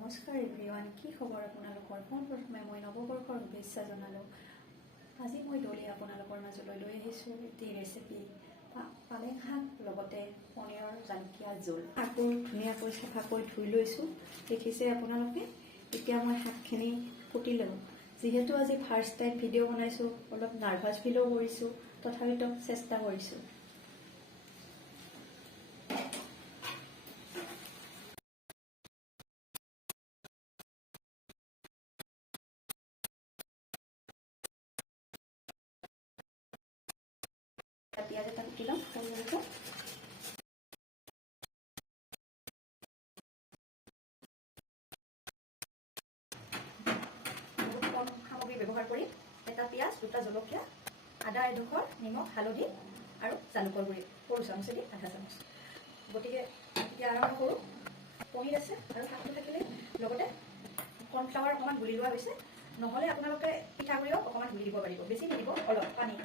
নমস্কাৰ এভৰিৱান, কি খবৰ আপোনালোকৰ? পোনপ্ৰথমে মই নৱবৰ্ষৰ শুভেচ্ছা জনালোঁ। আজি মই দলি আপোনালোকৰ মাজলৈ লৈ আহিছোঁ এটি ৰেচিপি, পালেং শাক লগতে পনীৰৰ জালুকীয়া জোল। শাকবোৰ ধুনীয়াকৈ চাফাকৈ ধুই লৈছোঁ, দেখিছে আপোনালোকে। এতিয়া মই শাকখিনি কুটি লওঁ। যিহেতু আজি ফাৰ্ষ্ট টাইম ভিডিঅ' বনাইছোঁ, অলপ নাৰ্ভাছ ফিলো কৰিছোঁ, তথাপিতো চেষ্টা কৰিছোঁ। পিঁয়াজ এটা কুটি লওঁ সৰু কম সামগ্ৰী ব্যৱহাৰ কৰি এটা পিঁয়াজ, দুটা জলকীয়া, আদা এডোখৰ, নিমখ, হালধি আৰু জালুকৰ গুড়ি সৰু চামুচেদি আধা চামুচ। গতিকে এতিয়া আৰম্ভ কৰোঁ। পনীৰ আছে আৰু শাকটো থাকিলে লগতে কৰ্ণফ্লাৱাৰ অকণমান গুলি লোৱা হৈছে, নহ'লে আপোনালোকে পিঠাগুড়িও অকণমান গুলি দিব পাৰিব, বেছি নিদিব, অলপ পানী।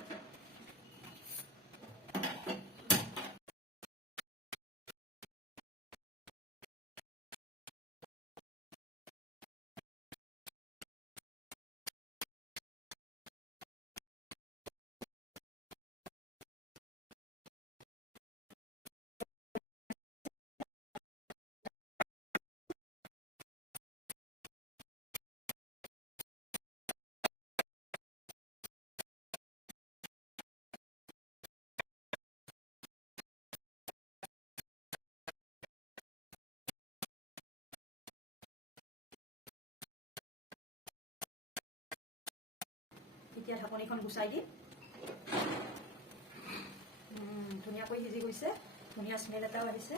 এতিয়া ঢাকনিখন গুচাই দিম। ধুনীয়াকৈ সিজি গৈছে, ধুনীয়া স্মেল এটাও আহিছে।